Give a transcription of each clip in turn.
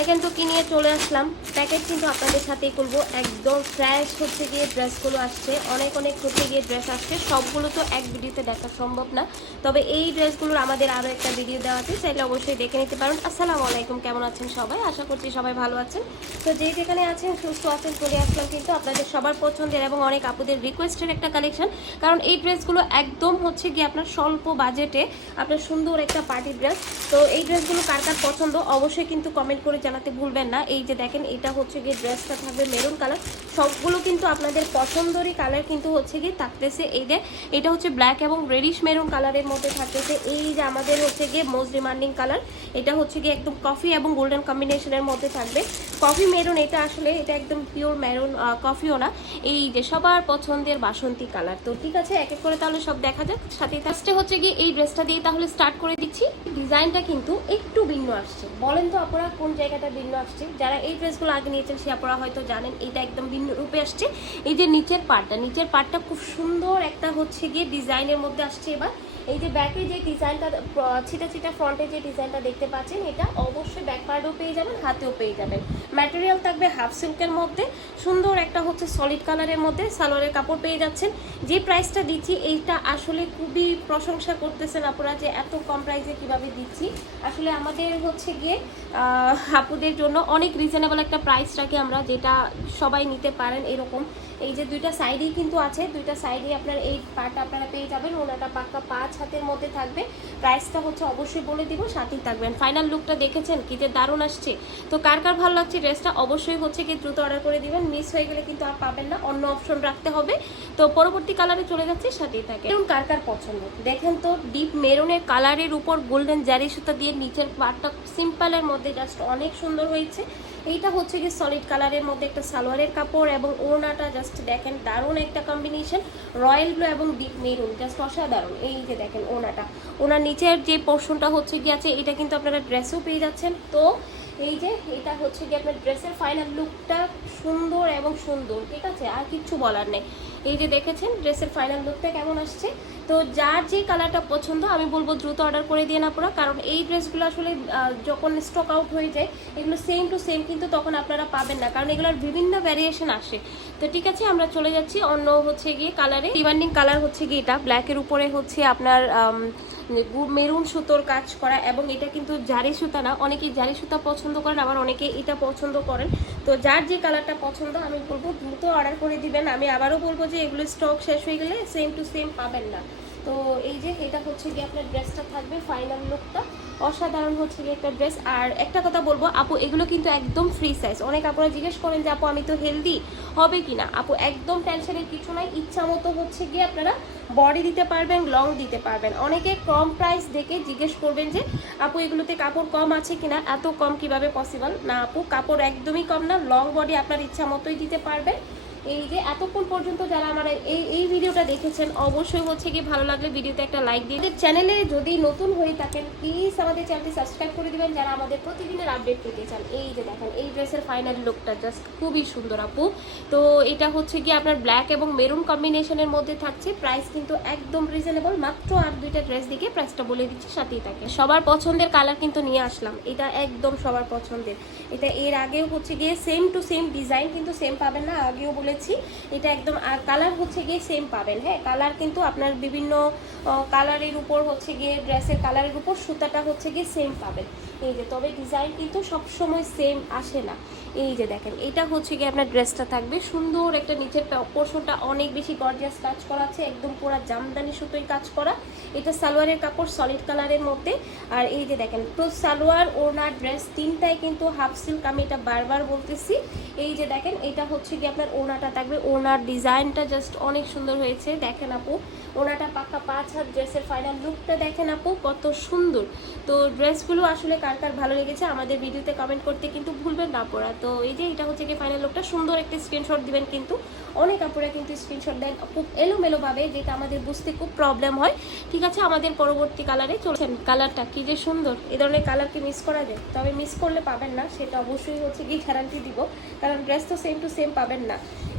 দেখেন তো কি নিয়ে চলে আসলাম। প্যাকেট কিন্তু আপনাদের সাথেই করব। একদম ফ্রেশ হচ্ছে গিয়ে ড্রেসগুলো আসছে। অনেক অনেক হচ্ছে গিয়ে ড্রেস আসছে। সবগুলো তো এক ভিডিওতে দেখা সম্ভব না। তবে এই ড্রেসগুলোর আমাদের আরও একটা ভিডিও দেওয়া আছে। চাইলে অবশ্যই দেখে নিতে পারেন। আসসালামু আলাইকুম। কেমন আছেন সবাই? আশা করছি সবাই ভালো আছেন। তো যে যেখানে আছেন, সুস্থ আছেন, চলে আসলাম কিন্তু আপনাদের সবার পছন্দের এবং অনেক আপুদের রিকোয়েস্টের একটা কালেকশন কারণ এই ড্রেসগুলো একদম হচ্ছে গিয়ে আপনার স্বল্প বাজেটে আপনার সুন্দর একটা পার্টি ড্রেস তো এই ড্রেসগুলো কার কার পছন্দ? অবশ্যই কিন্তু কমেন্ট করে জানাতে ভুলবেন না। এই যে দেখেন, এটা হচ্ছে গিয়ে ড্রেসটা থাকবে মেরুন কালার সবগুলো কিন্তু আপনাদের পছন্দরই কালার কিন্তু হচ্ছে গিয়ে থাকতেছে এই যে, এটা হচ্ছে ব্ল্যাক এবং রেডিশ মেরুন কালারের মধ্যে থাকতেছে। এই যে আমাদের হচ্ছে গিয়ে মোস্ট ডিমান্ডিং কালার এটা হচ্ছে গিয়ে একদম কফি এবং গোল্ডেন কম্বিনেশনের মধ্যে থাকবে। কফি মেরুন এটা আসলে এটা একদম পিওর মেরুন কফিও না। এই যে সবার পছন্দের বাসন্তী কালার তো ঠিক আছে, এক এক করে তাহলে সব দেখা যাক। সাথে ফার্স্টে হচ্ছে গিয়ে এই ড্রেসটা দিয়ে তাহলে স্টার্ট করে দিচ্ছি। ডিজাইনটা কিন্তু একটু ভিন্ন আসছে। বলেন তো আপনারা কোন জায়গাটা ভিন্ন আসছে। যারা এই ড্রেসগুলো আগে নিয়েছেন সে আপনারা হয়তো জানেন, এটা একদম ভিন্ন রূপে আসছে। এই যে নিচের পার্টটা নিচের পার্টটা খুব সুন্দর একটা হচ্ছে গিয়ে ডিজাইনের মধ্যে আসছে এবার। এই যে ব্যাকে যে ডিজাইনটা ছিটা ছিটা ফ্রন্টে যে ডিজাইনটা দেখতে পাচ্ছেন, এটা অবশ্যই ব্যাক পার্টেও পেয়ে যাবেন, হাতেও পেয়ে যাবেন। ম্যাটেরিয়াল থাকবে হাফ সিল্কের মধ্যে, সুন্দর একটা হচ্ছে সলিড কালারের মধ্যে সালোয়ারের কাপড় পেয়ে যাচ্ছেন। যে প্রাইসটা দিচ্ছি, এইটা আসলে খুবই প্রশংসা করতেছেন আপনারা যে এত কম প্রাইসে কীভাবে দিচ্ছি। আসলে আমাদের হচ্ছে গিয়ে আপুদের জন্য অনেক রিজনেবল একটা প্রাইস রাখি আমরা যেটা সবাই নিতে পারেন এরকম। এই যে দুইটা সাইডেই কিন্তু আছে, দুইটা সাইডেই আপনার এই পার্টটা আপনারা পেয়ে যাবেন। ওনাটা পাক্কা পাঁচ হাতের মধ্যে থাকবে। প্রাইসটা হচ্ছে অবশ্যই বলে দিব, সাথেই থাকবেন। ফাইনাল লুকটা দেখেছেন কি যে দারুণ আসছে। তো কার কার ভালো লাগছে ড্রেসটা অবশ্যই হচ্ছে কি দ্রুত অর্ডার করে দিবেন। মিস হয়ে গেলে কিন্তু আর পাবেন না, অন্য অপশন রাখতে হবে। তো পরবর্তী কালারে চলে যাচ্ছে, সাথেই থাকে এবং কার কার পছন্দ। দেখেন তো ডিপ মেরুনের কালারের উপর গোল্ডেন জারি সুতা দিয়ে নিচের পার্টটা সিম্পলের মধ্যে জাস্ট অনেক সুন্দর হয়েছে। এইটা হচ্ছে কি সলিড কালারের মধ্যে একটা সালোয়ারের কাপড় এবং ওড়নাটা জাস্ট দেখেন দারুণ একটা কম্বিনেশন রয়্যাল ব্লু এবং ডিপ মেরুন জাস্ট অসাধারণ। এই যে দেখেন ওনাটা ওনার নিচের যে পোর্শনটা হচ্ছে কি আছে, এটা কিন্তু আপনারা ড্রেসও পেয়ে যাচ্ছেন। তো এই যে এটা হচ্ছে কি আপনার ড্রেসের ফাইনাল লুকটা সুন্দর এবং সুন্দর, ঠিক আছে? আর কিচ্ছু বলার নেই। এই যে দেখেছেন ড্রেসের ফাইনাল লুকটা কেমন আসছে? তো যার যে কালারটা পছন্দ, আমি বলব দ্রুত অর্ডার করে দিয়ে না পড়া কারণ এই ড্রেসগুলো আসলে যখন স্টক আউট হয়ে যায়, এগুলো সেম টু সেম কিন্তু তখন আপনারা পাবেন না। কারণ এগুলোর বিভিন্ন ভ্যারিয়েশন আসে। তো ঠিক আছে, আমরা চলে যাচ্ছি অন্য হচ্ছে গিয়ে কালারে ডিমান্ডিং কালার হচ্ছে গিয়ে এটা। ব্ল্যাকের উপরে হচ্ছে আপনার মেরুন সুতোর কাজ করা এবং এটা কিন্তু জারি সুতা না। অনেকে জারি সুতা পছন্দ করেন, আবার অনেকে এটা পছন্দ করেন। তো যার যে কালারটা পছন্দ, আমি বলব দ্রুত অর্ডার করে দিবেন। আমি আবারও বলব যে এগুলো স্টক শেষ হয়ে গেলে সেম টু সেম পাবেন না। তো এই যে, এটা হচ্ছে গিয়ে আপনার ড্রেসটা থাকবে ফাইনাল লুকটা অসাধারণ হচ্ছে গিয়ে একটা ড্রেস আর একটা কথা বলব, আপু, এগুলো কিন্তু একদম ফ্রি সাইজ অনেক আপুরা জিজ্ঞেস করেন যে, আপু, আমি তো হেলদি হবে কি না? আপু, একদম টেনশনের কিছু নাই। ইচ্ছা মতো হচ্ছে গিয়ে আপনারা বডি দিতে পারবেন লং দিতে পারবেন। অনেকে কম প্রাইস দেখে জিজ্ঞেস করবেন যে, আপু, এগুলোতে কাপড় কম আছে কিনা এত কম কীভাবে পসিবল না, আপু, কাপড় একদমই কম না লং বডি আপনার ইচ্ছা মতোই দিতে পারবেন। এই যে এতক্ষণ পর্যন্ত যারা আমার এই এই ভিডিওটা দেখেছেন, অবশ্যই হচ্ছে কি ভালো লাগলে ভিডিওতে একটা লাইক দিয়ে চ্যানেলে যদি নতুন হয়ে থাকেন প্লিজ আমাদের চ্যানেলটি সাবস্ক্রাইব করে দিবেন। যারা আমাদের প্রতিদিনের আপডেট পেতে চান, এই যে দেখেন, এই ড্রেসের ফাইনাল লুকটা জাস্ট খুবই সুন্দর আপু। তো এটা হচ্ছে কি আপনার ব্ল্যাক এবং মেরুন কম্বিনেশনের মধ্যে থাকছে। প্রাইস কিন্তু একদম রিজনেবল মাত্র আর দুইটা ড্রেস দিকে প্রাইসটা বলে দিচ্ছি, সাথেই থাকে। সবার পছন্দের কালার কিন্তু নিয়ে আসলাম। এটা একদম সবার পছন্দের। এটা এর আগেও হচ্ছে গিয়ে সেম টু সেম ডিজাইন কিন্তু সেম পাবেন না, আগেও বলেছি, এটা একদম, আর কালার হচ্ছে গিয়ে সেম পাবেন হ্যাঁ? কালার কিন্তু আপনার বিভিন্ন কালারের উপর হচ্ছে গিয়ে ড্রেসের কালারের উপর সুতাটা হচ্ছে গিয়ে সেম পাবেন। এই যে, তবে ডিজাইন কিন্তু সবসময় সেম আসে না। এই যে দেখেন, এটা হচ্ছে গিয়ে আপনার ড্রেসটা থাকবে। সুন্দর একটা নিচের পোর্শনটা অনেক বেশি গর্জিয়াস কাজ করা আছে, একদম পুরো জামদানি সুতোই কাজ করা। এটা সালোয়ারের কাপড় সলিড কালারের মধ্যে। আর এই যে দেখেন, তো সালোয়ার ওনার ড্রেস তিনটায় কিন্তু হাফ সিল্ক আমি এটা বারবার বলতেছি। এই যে দেখেন, এটা হচ্ছে গিয়ে আপনার ওনাটা থাকবে। ওনার ডিজাইনটা জাস্ট অনেক সুন্দর হয়েছে। দেখেন আপু ওনাটা পাক্কা পাঁচ হাত ড্রেসের ফাইনাল লুকটা দেখেন আপু, কত সুন্দর। তো ড্রেসগুলো আসলে কার কার ভালো লেগেছে আমাদের ভিডিওতে কমেন্ট করতে কিন্তু ভুলবেন না পড়া তো এই যে এটা হচ্ছে কি ফাইনাল লুকটা সুন্দর একটা স্ক্রিনশট দিবেন কিন্তু। অনেক আপুরা কিন্তু স্ক্রিনশট দেন খুব এলোমেলোভাবে, যেটা আমাদের বুঝতে খুব প্রবলেম হয়। ঠিক আছে, আমাদের পরবর্তী কালারে চলছেন কালারটা কি যে সুন্দর। এ ধরনের কালার কি মিস করা যায়? তবে মিস করলে পাবেন না, সেটা অবশ্যই হচ্ছে কি গ্যারান্টি দিব। কারণ ড্রেস তো সেম টু সেম পাবেন না।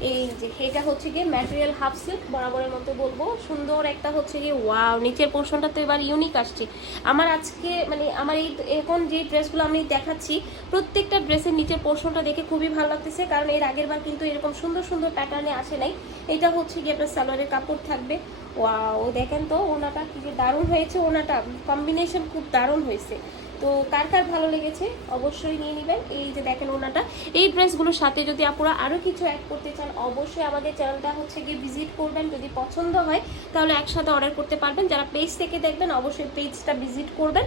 এই যে, এটা হচ্ছে গিয়ে ম্যাটেরিয়াল হাফ সিল্ক বরাবরের মতো বলব। সুন্দর একটা হচ্ছে গিয়ে ওয়াও নিচের পোর্শনটা তো এবার ইউনিক আসছে। আমার আজকে মানে আমার এই, এখন যে ড্রেসগুলো আমি দেখাচ্ছি, প্রত্যেকটা ড্রেসের নিচের পোর্শনটা দেখে খুবই ভালো লাগতেছে, কারণ এর আগের বার কিন্তু এরকম সুন্দর সুন্দর প্যাটার্নে আসে নাই। এটা হচ্ছে গিয়ে আপনার সালোয়ারের কাপড় থাকবে। ওয়াও দেখেন তো, ওনাটা কি যে দারুণ হয়েছে, ওনাটা কম্বিনেশন খুব দারুণ হয়েছে। তো কার কার ভালো লেগেছে অবশ্যই নিয়ে নেবেন। এই যে দেখেন ওনাটা। এই ড্রেসগুলোর সাথে যদি আপনারা আরও কিছু অ্যাড করতে চান, অবশ্যই আমাদের চ্যানেলটা হচ্ছে গিয়ে ভিজিট করবেন। যদি পছন্দ হয়, তাহলে একসাথে অর্ডার করতে পারবেন। যারা পেজ থেকে দেখবেন, অবশ্যই পেজটা ভিজিট করবেন।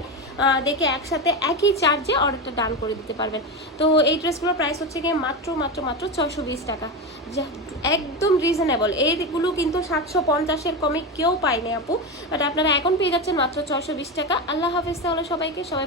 দেখে একসাথে একই চার্জে অর্ডারটা ডান করে দিতে পারবেন। তো এই ড্রেসগুলোর প্রাইস হচ্ছে গিয়ে মাত্র মাত্র মাত্র ছয়শো বিশ টাকা। যা একদম রিজনেবল এইগুলো কিন্তু সাতশো পঞ্চাশের কমে কেউ পায়নি আপু। বাট আপনারা এখন পেয়ে যাচ্ছেন মাত্র ছয়শো বিশ টাকা। আল্লাহ হাফিজ তাহলে সবাইকে। সবাই